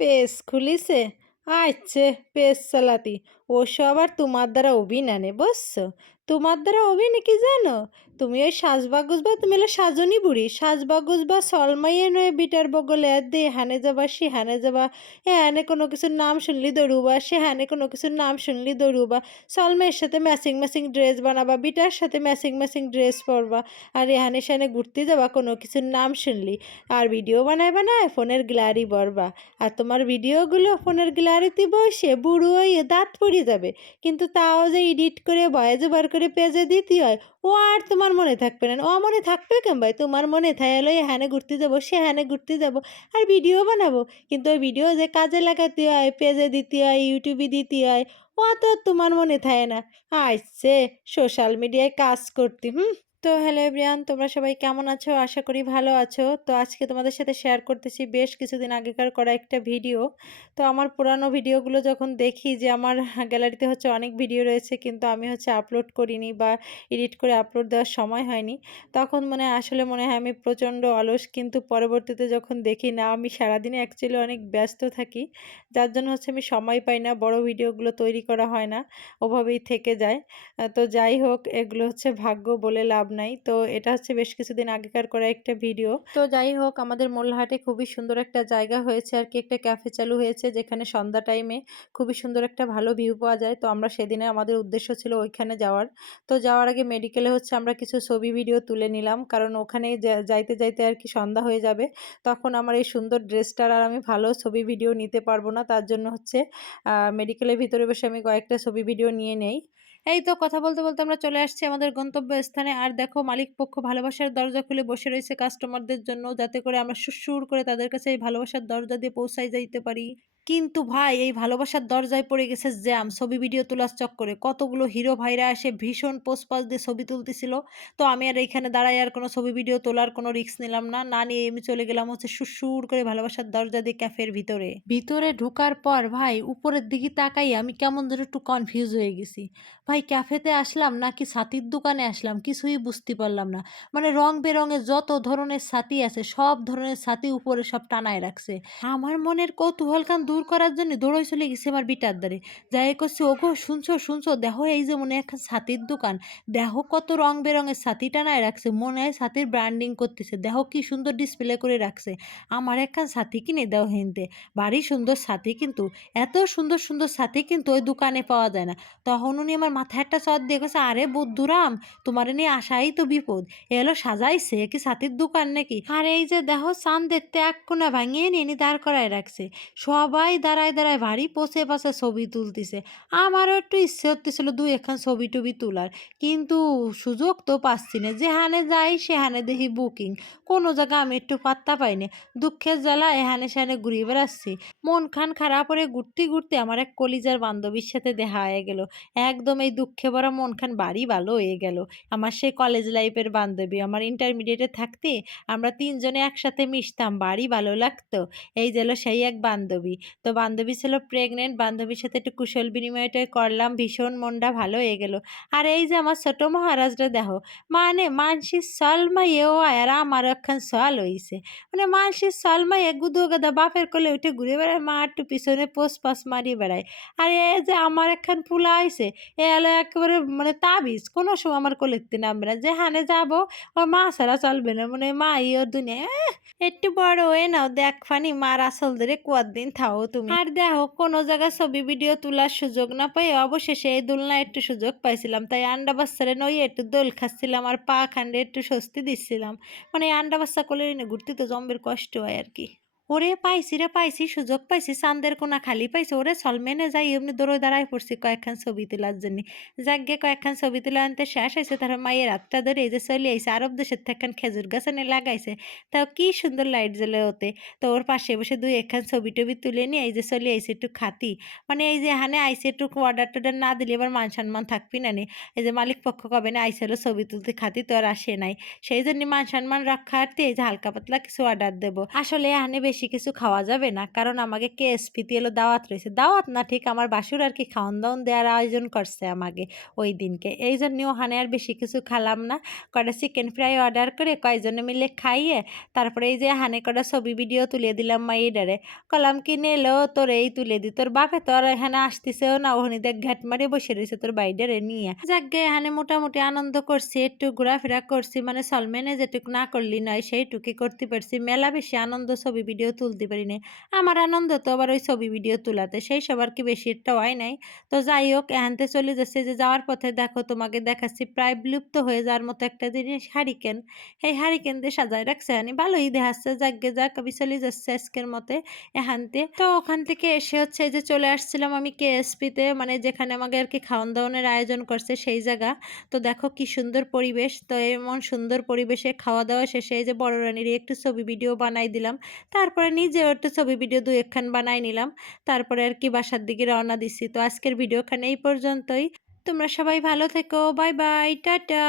Page খুলিছে? আচ্ছা page চালাতি ও আর তোমার দ্বারা অভিনানে বুঝছ? তোমার দ্বারা অভিনয় কি জানো? তুমি ওই সাজবা গুজবা তুমি হলো সাজনি বুড়ি। সাজবা গুজবা সলমাইয়ে নয় বিটার বগলে দে হানে যাবা সে হানে যাবা। হানে কোনো কিছুর নাম শুনলি দৌড়ুবা সে হানে কোনো কিছুর নাম শুনলি দৌড়ুবা। সলমাইয়ের সাথে ম্যাচিং ম্যাচিং ড্রেস বানাবা, বিটার সাথে ম্যাচিং ম্যাচিং ড্রেস পরবা। আর এহানে সেহানে ঘুরতে যাবা, কোনো কিছুর নাম শুনলি আর ভিডিও বানাইবা না, ফোনের গ্যালারি বরবা আর তোমার ভিডিওগুলো ফোনের গ্যালারিতে বসে বুড়ো হয়ে দাঁত পড়ে যাবে। কিন্তু তাও যে এডিট করে বয়েজে বার করে পেজে দিতে হয়। ও আর তোমার মনে থাকবে না। ও মনে থাকবে ভাই? তোমার মনে থাকলে হ্যানে ঘুরতে যাব, সে হ্যানে ঘুরতে যাব আর ভিডিও বানাবো। কিন্তু ওই ভিডিও যে কাজে লাগাতে হয় পেজে দিতে হয় ইউটিউবে দিতে হয়, ও তো তোমার মনে থাকে না। আসছে সোশ্যাল মিডিয়ায় কাজ করতে, হুম? তো হ্যালো এভরিয়ান তোমরা সবাই কেমন আছো? আশা করি ভালো আছো। তো আজকে তোমাদের সাথে শেয়ার করতেছি বেশ কিছুদিন আগেকার করা একটা ভিডিও তো আমার পুরানো ভিডিওগুলো যখন দেখি যে আমার গ্যালারিতে হচ্ছে অনেক ভিডিও রয়েছে, কিন্তু আমি হচ্ছে আপলোড করিনি বা এডিট করে আপলোড দেওয়ার সময় হয়নি। তখন মনে আসলে মনে হয় আমি প্রচণ্ড অলস, কিন্তু পরবর্তীতে যখন দেখি, না, আমি সারাদিনে অ্যাকচুয়ালি অনেক ব্যস্ত থাকি। যার জন্য হচ্ছে আমি সময় পাই না, বড় ভিডিওগুলো তৈরি করা হয় না, ওভাবেই থেকে যায়। তো যাই হোক, এগুলো হচ্ছে ভাগ্য বলে লাভ নাই। তো এটা হচ্ছে বেশ কিছুদিন আগেকার করা একটা ভিডিও তো যাই হোক, আমাদের মোল্লাহাটে খুবই সুন্দর একটা জায়গা হয়েছে আর কি। একটা ক্যাফে চালু হয়েছে যেখানে সন্ধ্যা টাইমে খুবই সুন্দর একটা ভালো ভিউ পাওয়া যায়। তো আমরা সেদিনে আমাদের উদ্দেশ্য ছিল ওইখানে যাওয়ার। তো যাওয়ার আগে মেডিকেলে হচ্ছে আমরা কিছু ছবি ভিডিও তুলে নিলাম। কারণ ওখানে যাইতে যাইতে আর কি সন্ধ্যা হয়ে যাবে। তখন আমার এই সুন্দর ড্রেসটার আর আমি ভালো ছবি ভিডিও নিতে পারব না। তার জন্য হচ্ছে মেডিকেলের ভিতরে বসে আমি কয়েকটা ছবি ভিডিও নিয়ে নেই। এই তো কথা বলতে বলতে আমরা চলে আসছি আমাদের গন্তব্য স্থানে আর দেখো, মালিক পক্ষ ভালোবাসার দরজা খুলে বসে রয়েছে কাস্টমারদের জন্য, যাতে করে আমরা সুর করে তাদের কাছে এই ভালোবাসার দরজা দিয়ে পৌঁছায় যাইতে পারি। কিন্তু ভাই, এই ভালোবাসার দরজায় পড়ে গেছে জ্যাম। ছবি, ভিডিও তোলার চক্করে। কতগুলো হিরো ভাইরা এসে ভীষণ পোস্টপাস দিয়ে ছবি তুলতেছিল। তো আমি আর এইখানে দাঁড়াই আর কোনো ছবি, ভিডিও তোলার কোনো রিস্ক নিলাম না। না নিয়ে আমি চলে গেলাম হচ্ছে সুর করে ভালোবাসার দরজা দিয়ে ক্যাফের ভিতরে। ভিতরে ঢোকার পর ভাই, উপরের দিকে তাকাই আমি কেমন যেন একটু কনফিউজ হয়ে গেছি। ভাই, ক্যাফেতে আসলাম নাকি ছাতির দোকানে আসলাম? কিছুই বুঝতে পারলাম না। মানে রং বেরঙের যত ধরনের ছাতি আছে, সব ধরনের ছাতি উপরে সব টানায় রাখছে। আমার মনের কৌতূহলকান দূর করার জন্য দৌড়ই চলে গেছে আমার বিটার দ্বারে। যাই করছে, ওগো, শুনছো শুনছো? দেখো, এই যে মনে একটা ছাতির দোকান। দেখো কত রং বেরঙের ছাতি টানায় রাখছে। মনে হয় ছাতির ব্র্যান্ডিং করতেছে। দেখো কি সুন্দর ডিসপ্লে করে রাখছে। আমার একখান ছাতি কিনে দাও হিনতে। ভারী সুন্দর ছাতি কিন্তু, এত সুন্দর সুন্দর ছাতি কিন্তু ওই দোকানে পাওয়া যায় না। তখন উনি আমার মাথায় একটা চট দিয়ে গেছে আরে বুদ্ধুরাম তোমার নিয়ে আসাই তো বিপদ। এলো সাজাইছে, কি ছাতির দোকান নাকি? আর এই যে দেখো চান্দের ত্যাগ কোনা ভাঙিয়ে নিয়ে দাঁড় করায় রাখছে। সবাই দাঁড়ায় দাঁড়ায় ভারী পচে পাশে ছবি তুলতেছে। আমারও একটু ইচ্ছে হতেছিল দুই একখান ছবি টবি তোলার। কিন্তু সুযোগ তো পাচ্ছি না। যেখানে যাই সেখানে দেখি বুকিং কোনো জায়গা আমি একটু পাত্তা পাইনি দুঃখের জ্বালা এখানে সেখানে ঘুরিয়ে বেড়াচ্ছি। মন খান খারাপ করে ঘুরতে ঘুরতে আমার এক কলিজার বান্ধবীর সাথে দেখা হয়ে গেল। একদম এই দুঃখে ভরা মন খান বাড়ি ভালো হয়ে গেল। আমার সেই কলেজ লাইফের বান্ধবী, আমার ইন্টারমিডিয়েটে থাকতে আমরা তিনজনে একসাথে মিশতাম। বাড়ি ভালো লাগতো। এই গেল সেই এক বান্ধবী। তো বান্ধবী ছিল প্রেগনেন্ট বান্ধবীর সাথে একটু কুশল বিনিময়টাই করলাম, ভীষণ মনটা ভালো হয়ে গেল। আর এই যে আমার ছোট মহারাজরা দেখো মানে মানসি সলমাইয়েও আর আমার একখান সল হইছে। মানে মানসি সলমাইয়ে গুদু গাদা বাপের কোলে উঠে ঘুরে বেড়ায়, মা একটু পিছনে পোস পাস মারি বেড়ায়। আর এই যে আমার একখান ফুলা আইছে এ হলো একেবারে মানে তাবিজ, কোনো সময় আমার কোলেতে নামবে না। যেখানে যাব, ওর মা ছাড়া চলবে না। মানে মা ইয়োর দুনিয়া একটু বড় হয়ে নাও, দেখ ফানি মার আসল ধরে দিন থাও। তুমি। আর দেখো, কোন জায়গায় ছবি, ভিডিও তোলার সুযোগ না পাই অবশেষে এই দোলনা একটু সুযোগ পাইছিলাম। তাই আন্ডা বাচ্চারে নই একটু দোল খাচ্ছিলাম আর পা খান্ডে একটু স্বস্তি দিচ্ছিলাম। মানে আন্ডা বাচ্চা না ঘুরতে তো জম্বের কষ্ট হয় আর কি। ওরে পাইছি রে পাইছি, সুযোগ পাইছি, চান্দের কোনা খালি পাইছি, ওরে সলমেনে যাই, এমনি দৌড়ে দাঁড়াই পড়ছি কয়েকখান ছবি তোলার জন্য। যাকে কয়েকখান ছবি তোলা আনতে শেষ হয়েছে, তার মায়ের রাতটা ধরে এই যে চলে আইসে আরব দেশের থেকে খেজুর গাছ এনে লাগাইছে। তাও কি সুন্দর লাইট জ্বলে ওতে। তো ওর পাশে বসে দুই একখান ছবি টবি তুলে নিয়ে এই যে চলে আইসে একটু খাতি। মানে এই যে এখানে আইসে একটু অর্ডার টর্ডার না দিলে এবার মান সম্মান থাকবি না নি। এই যে মালিক পক্ষ কবে না আইসেলো ছবি তুলতে খাতি তো আর আসে নাই। সেই জন্য মান সম্মান রক্ষার্থে এই যে হালকা পাতলা কিছু অর্ডার দেবো। আসলে এখানে বেশি বেশি কিছু খাওয়া যাবে না। কারণ আমাকে কে কেএসপিতে এলো দাওয়াত রয়েছে। দাওয়াত না, ঠিক আমার বাসুর আর কি খাওয়ান দাওয়ান দেওয়ার আয়োজন করছে আমাকে ওই দিনকে। এই জন্য ওখানে আর বেশি কিছু খালাম না। কটা চিকেন ফ্রাই অর্ডার করে কয়জনে মিলে খাইয়ে, তারপরে এই যে হানে কটা ছবি ভিডিও তুলে দিলাম মা মাইডারে কলাম কিনে এলো তোর এই তুলে দি। তোর বাপে তো আর এখানে আসতেছেও না। ওখানে দেখ ঘাট মারে বসে রয়েছে তোর বাইডারে নিয়ে। যাকে এখানে মোটামুটি আনন্দ করছি, একটু ঘোরাফেরা করছি। মানে সলমেনে যেটুকু না করলি নয়, সেইটুকুই করতে পারছি। মেলা বেশি আনন্দ, ছবি ভিডিও তুলতে পারি না আমার আনন্দ তো আবার ওই ছবি ভিডিও তোলাতে সেই সবার কি বেশি একটা হয় নাই। তো যাই হোক এহানতে চলে যাচ্ছে যে যাওয়ার পথে দেখো তোমাকে দেখাচ্ছি, প্রায় বিলুপ্ত হয়ে যাওয়ার মতো একটা জিনিস, হারিকেন। এই হারিকেন দিয়ে সাজায় রাখছে আনি ভালোই দেখাচ্ছে, যাকে যাক আমি চলে যাচ্ছে আজকের মতে এহানতে তো ওখান থেকে এসে হচ্ছে যে চলে আসছিলাম আমি কেএসপিতে মানে যেখানে আমাকে আর কি খাওয়ান দাওয়ানের আয়োজন করছে সেই জায়গা। তো দেখো কি সুন্দর পরিবেশ, তো এমন সুন্দর পরিবেশে খাওয়া দাওয়া শেষে এই যে বড় রানীর একটু ছবি, ভিডিও বানাই দিলাম। তারপরে নিজেও তো ছবি ভিডিও দু একখান বানাই নিলাম। তারপরে আর কি বাসার দিকে রওনা দিচ্ছি তো আজকের ভিডিও এখানে এই পর্যন্তই। তোমরা সবাই ভালো থেকো। Bye bye, tata.